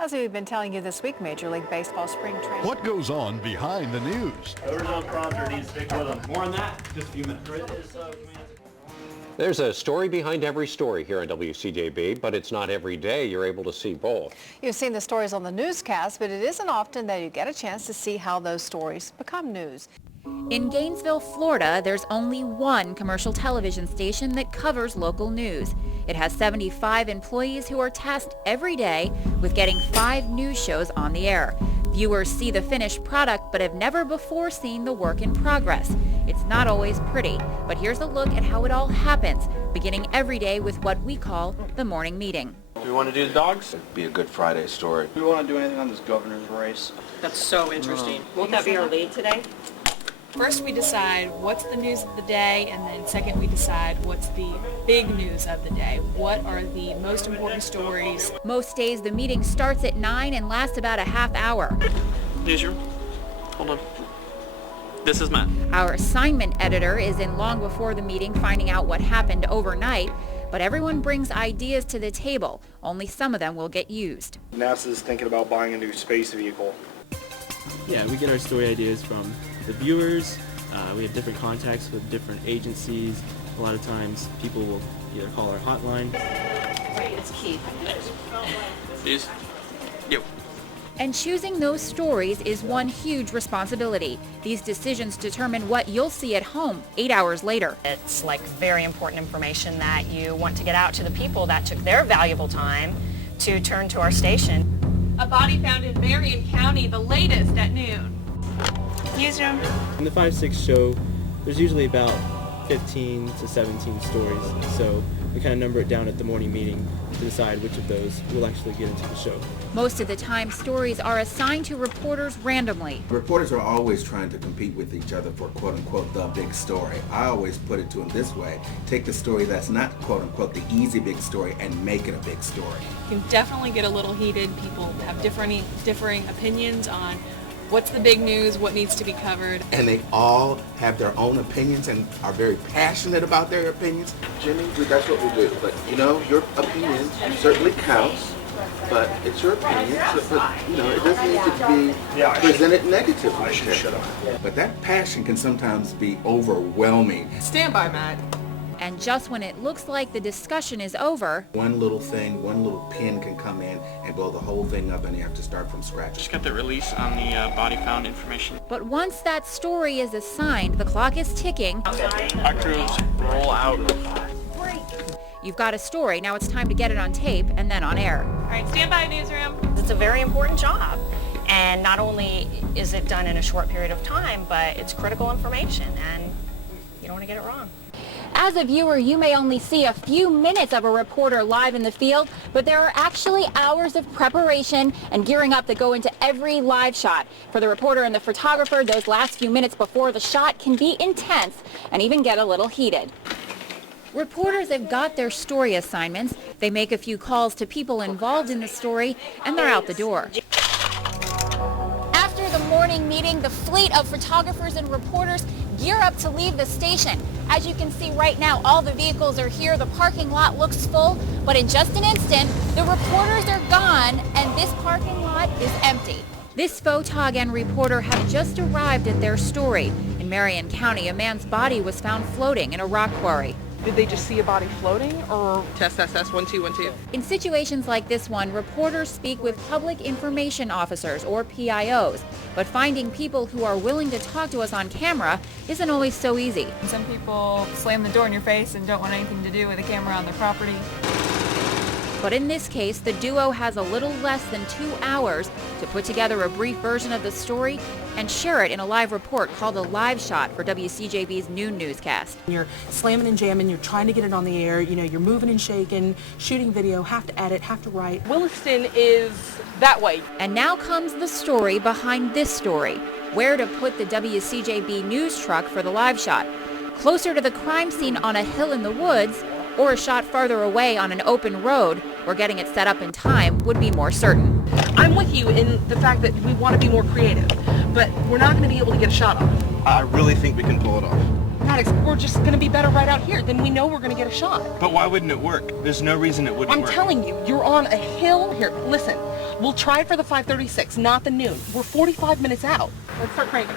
As we've been telling you this week, Major League Baseball spring training. What goes on behind the news? Original prompter needs to stick with them. More on that in just a few minutes. There's a story behind every story here on WCJB, but it's not every day you're able to see both. You've seen the stories on the newscast, but it isn't often that you get a chance to see how those stories become news. In Gainesville, Florida, there's only one commercial television station that covers local news. It has 75 employees who are tasked every day with getting 5 news shows on the air. Viewers see the finished product but have never before seen the work in progress. It's not always pretty, but here's a look at how it all happens, beginning every day with what we call the morning meeting. Do we want to do the dogs? It'd be a Good Friday story. Do we want to do anything on this governor's race? That's so interesting. Won't that be our lead today? First we decide what's the news of the day, and then second we decide what's the big news of the day. What are the most important stories? Most days the meeting starts at 9 and lasts about a half hour. Newsroom. Hold on. This is Matt. Our assignment editor is in long before the meeting finding out what happened overnight, but everyone brings ideas to the table. Only some of them will get used. NASA's thinking about buying a new space vehicle. Yeah, we get our story ideas from the viewers. We have different contacts with different agencies. A lot of times people will either call our hotline. Right, it's Keith. News. You. And choosing those stories is one huge responsibility. These decisions determine what you'll see at home 8 hours later. It's like very important information that you want to get out to the people that took their valuable time to turn to our station. A body found in Marion County, the latest at noon. Newsroom. In the 5-6 show, there's usually about 15 to 17 stories, so we kind of number it down at the morning meeting to decide which of those will actually get into the show. Most of the time, stories are assigned to reporters randomly. Reporters are always trying to compete with each other for quote-unquote the big story. I always put it to them this way: take the story that's not quote-unquote the easy big story and make it a big story. You can definitely get a little heated. People have differing opinions on what's the big news, what needs to be covered. And they all have their own opinions and are very passionate about their opinions. Jimmy, that's what we do. But you know, your opinion certainly counts, but it's your opinion. So, but you know, it doesn't need to be presented negatively. I should shut up. But that passion can sometimes be overwhelming. Stand by, Matt. And just when it looks like the discussion is over, One little thing, one little pin can come in and blow the whole thing up, and you have to start from scratch. Just got the release on the body found information. but once that story is assigned, the clock is ticking. Our crews roll out. You've got a story, now it's time to get it on tape and then on air. All right, stand by, newsroom. It's a very important job. And not only is it done in a short period of time, but it's critical information, and you don't want to get it wrong. As a viewer, you may only see a few minutes of a reporter live in the field, but there are actually hours of preparation and gearing up that go into every live shot. For the reporter and the photographer, those last few minutes before the shot can be intense and even get a little heated. Reporters have got their story assignments. They make a few calls to people involved in the story, and they're out the door. After the morning meeting, the fleet of photographers and reporters gear up to leave the station. As you can see right now, all the vehicles are here. The parking lot looks full, but in just an instant, the reporters are gone and this parking lot is empty. This photog and reporter have just arrived at their story. In Marion County, a man's body was found floating in a rock quarry. Did they just see a body floating, or test 1 2 1 2? In situations like this one, reporters speak with public information officers, or PIOs, but finding people who are willing to talk to us on camera isn't always so easy. Some people slam the door in your face and don't want anything to do with a camera on their property. But in this case, the duo has a little less than 2 hours to put together a brief version of the story and share it in a live report called a live shot for WCJB's noon newscast. You're slamming and jamming, you're trying to get it on the air, you know, you're moving and shaking, shooting video, have to edit, have to write. Williston is that way. And now comes the story behind this story, where to put the WCJB news truck for the live shot. Closer to the crime scene on a hill in the woods, or a shot farther away on an open road where getting it set up in time would be more certain. I'm with you in the fact that we want to be more creative, but we're not going to be able to get a shot off. I really think we can pull it off. Maddox, we're just going to be better right out here. Then we know we're going to get a shot. But why wouldn't it work? There's no reason it wouldn't I'm work. telling you, you're on a hill. Here, listen. We'll try for the 5:36, not the noon. We're 45 minutes out. Let's start cranking.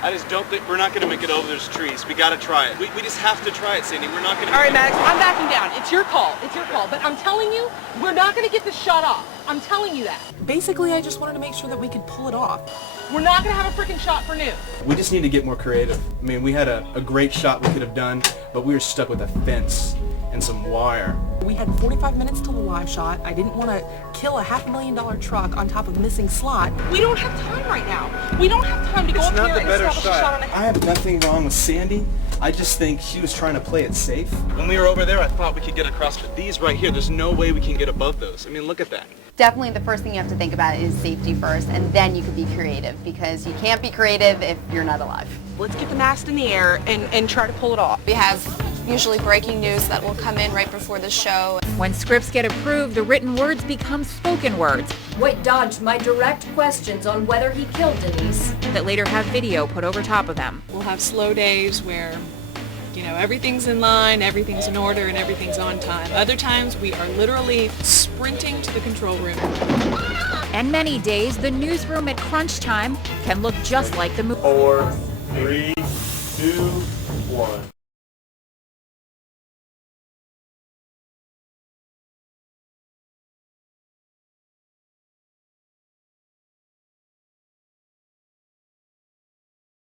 I just don't think we're not going to make it over those trees. We got to try it. We just have to try it, Sandy. We're not going to. All right, Maddox, I'm backing down. It's your call. It's your call. But I'm telling you, we're not going to get this shot off. I'm telling you that. Basically, I just wanted to make sure that we could pull it off. We're not going to have a freaking shot for noon. We just need to get more creative. I mean, we had a great shot we could have done, but we were stuck with a fence and some wire. We had 45 minutes till the live shot. I didn't want to kill a $500,000 truck on top of a missing slot. We don't have time right now. We don't have time to go up here and establish a shot on a... I have nothing wrong with Sandy. I just think she was trying to play it safe. When we were over there, I thought we could get across, but these right here, there's no way we can get above those. I mean, look at that. Definitely the first thing you have to think about is safety first, and then you can be creative, because you can't be creative if you're not alive. Let's get the mast in the air and try to pull it off. We have usually breaking news that will come in right before the show. When scripts get approved, the written words become spoken words White dodged my direct questions on whether he killed Denise. that later have video put over top of them. We'll have slow days where, everything's in line, everything's in order, and everything's on time. Other times, we are literally sprinting to the control room. And many days, the newsroom at crunch time can look just like the movie. 4, 3, 2, 1.